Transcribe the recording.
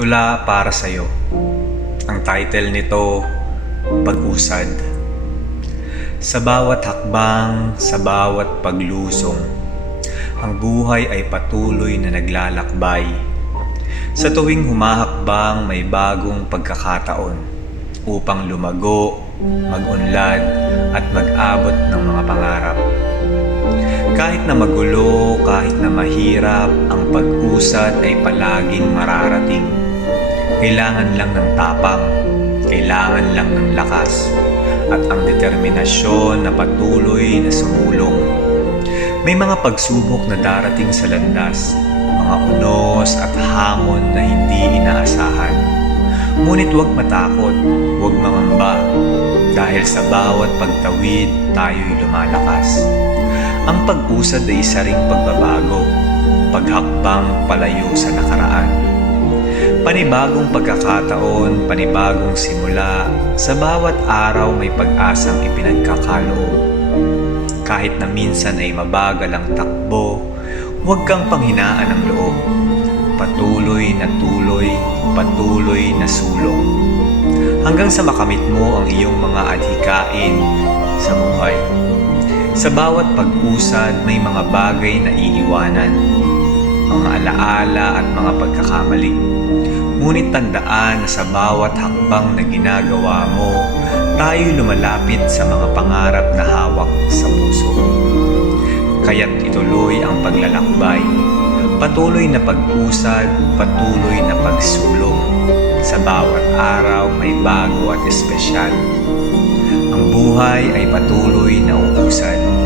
Tula para sa'yo. Ang title nito, Pag-usad. Sa bawat hakbang, sa bawat paglusong, ang buhay ay patuloy na naglalakbay. Sa tuwing humahakbang, may bagong pagkakataon upang lumago, mag-unlad at mag-abot ng mga pangarap. Kahit na magulo, kahit na mahirap, ang pag-usad ay palaging mararating. Kailangan lang ng tapang, kailangan lang ng lakas, at ang determinasyon na patuloy na sumulong. May mga pagsubok na darating sa landas, mga unos at hamon na hindi inaasahan. Ngunit huwag matakot, huwag mangamba, dahil sa bawat pagtawid tayo'y lumalakas. Ang pag-usad ay isa ring pagbabago, paghakbang palayo sa nakaraan. Panibagong pagkakataon, panibagong simula, sa bawat araw may pag-asang ipinagkakaloob. Kahit na minsan ay mabagal ang takbo, huwag kang panghinaan ng loob. Patuloy na sulong. Hanggang sa makamit mo ang iyong mga adhikain sa buhay. Sa bawat pag-usad may mga bagay na iiwanan, mga alaala at mga pagkakamali. Ngunit tandaan na sa bawat hakbang na ginagawa mo, tayo'y lumalapit sa mga pangarap na hawak sa puso. Kaya't ituloy ang paglalakbay, patuloy na pag-usad, patuloy na pagsulong. Sa bawat araw may bago at espesyal. Ang buhay ay patuloy na uusad.